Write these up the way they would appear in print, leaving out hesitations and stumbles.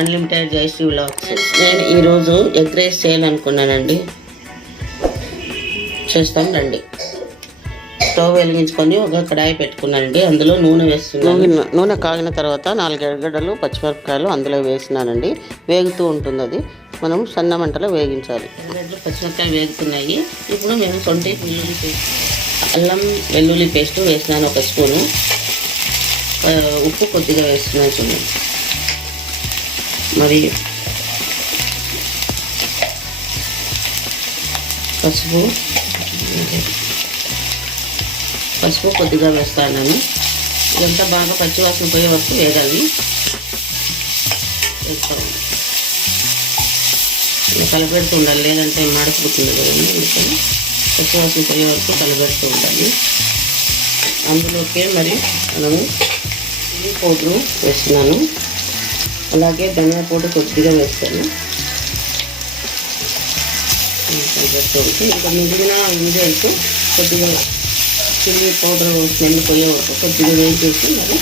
Unlimited Jayashree vlogs. నేను ఈరోజు egg rice చేయాలనుకున్నానండి. చేస్తాం రండి. స్టవ్ వెలిగించుకొని ఒక కడాయి పెట్టుకున్నానండి. అందులో నూనె వేస్తున్నాను. నూనె కాగిన తర్వాత 4 ఎర్రగడ్డలు పచ్చిమిరపకాయలు అందులో వేసినానండి. వేగుతూ ఉంటుంది, అది మనం సన్న మంటలో వేగించాలి. ఎర్రగడ్డలు పచ్చిమిరపకాయలు వేగుతున్నాయి. ఇప్పుడు నేను సొంటి వెల్లుల్లి పేస్ట్, అల్లం వెల్లుల్లి పేస్ట్ వేసినాను 1 స్పూను. ఉప్పు కొద్దిగా వేస్తున్నాను చూడండి. మరి పసుపు కొద్దిగా వేస్తాను. ఇదంతా బాగా పచ్చివాసన పోయే వరకు వేగాలి. ఇలా కలపెడుతూ ఉండాలి, లేదంటే మాడిపోతుంది కదండి. అందుకని పచ్చివాసన పోయే వరకు కలపెడుతూ ఉండాలి. అందులోకే మరి మనము చిల్లీ పౌడరు వేస్తున్నాను, అలాగే ధనియా పౌడర్ కొద్దిగా వేస్తాను. కలపెడుతూ ఉంటే ఇంకా మిగిలిన ఇంగ్రీడియంట్స్ కొద్దిగా చిల్లీ పౌడర్ స్మెల్ పోయే వరకు కొద్దిగా వేయించేసి మరి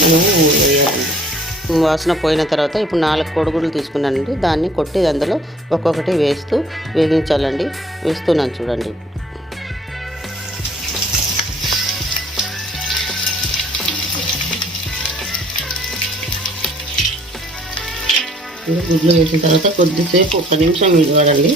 మనము వేయాలండి. వాసన పోయిన తర్వాత ఇప్పుడు 4 కోడిగుడ్లు తీసుకున్నానండి. దాన్ని కొట్టి అందులో ఒక్కొక్కటి వేస్తూ వేగించాలండి. వేస్తున్నాను చూడండి. గుడ్లు వేసిన తర్వాత కొద్దిసేపు 1 నిమిషం ఇవ్వాలండి.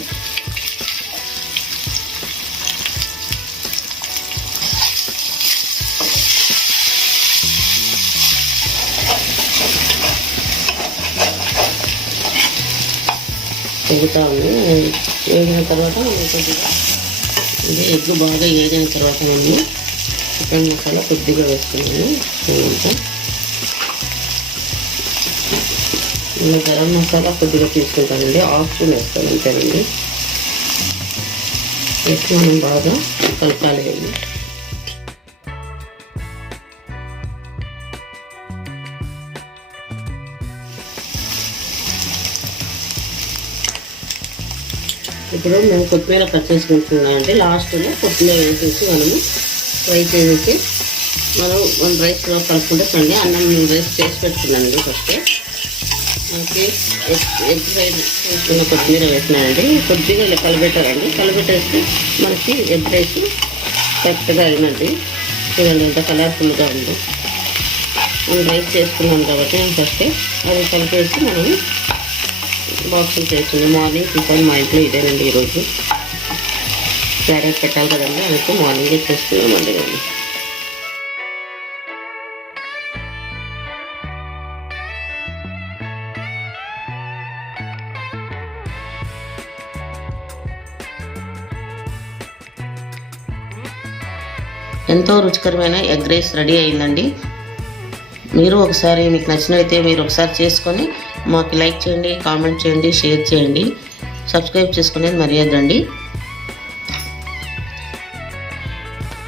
ఎగుతాము. వేగిన తర్వాత కొద్దిగా అంటే ఎగ్ బాగా వేగిన తర్వాత మనము చికెన్ మసాలా కొద్దిగా వేసుకున్నాము. నేను గరం మసాలా కొద్దిగా తీసుకుంటానండి, 1/2 స్పూన్ వేస్తాను అంతేనండి. వేసి మనం బాగా కలపాలి. ఇప్పుడు మేము కొత్తిమీర కట్ చేసుకుంటున్నామంటే లాస్ట్లో కొత్తిమీర వేసేసి మనము ఫ్రై చేసేసి మనం రైస్లో కలుపుకుంటే చూడండి. అన్నం రైస్ చేసి పెట్టుకున్నానండి. ఫస్ట్ మనకి ఎగ్ ఫ్రై చేసుకున్న కొత్తిమీర వేసినానండి. కొద్దిగా ఇలా కలిపెట్టారండి. కలిపెట్టేసి మనకి ఎగ్ రైస్ కరెక్ట్గా అయినండి. చూడండి ఎంత కలర్ఫుల్గా ఉంది. మనం రైస్ చేసుకున్నాం కాబట్టి నేను ఫస్ట్ అది కలిపేసి మనము బాక్సులు చేస్తుంది. మార్నింగ్ టిఫిన్ మా ఇంట్లో ఇదేనండి. ఈరోజు క్యారెట్ పెట్టాలి కదండి, అందుకే మార్నింగే చేసుకున్నామండి. నేను ఎంతో రుచికరమైన ఎగ్ రైస్ రెడీ అయిందండి. మీరు ఒకసారి మీకు నచ్చినైతే మీరు ఒకసారి చేసుకొని మాకు లైక్ చేయండి, కామెంట్ చేయండి, షేర్ చేయండి, సబ్స్క్రైబ్ చేసుకునేది మర్యాదండి.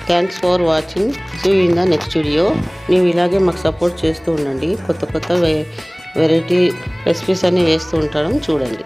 Thanks for watching. See in the next video. ನೀವು ఇలాగే మాకు సపోర్ట్ చేస్తూ ఉండండి. కొత్త వెరైటీ రెసిపీస్ అన్నీ వేస్తూ ఉంటాం, చూడండి.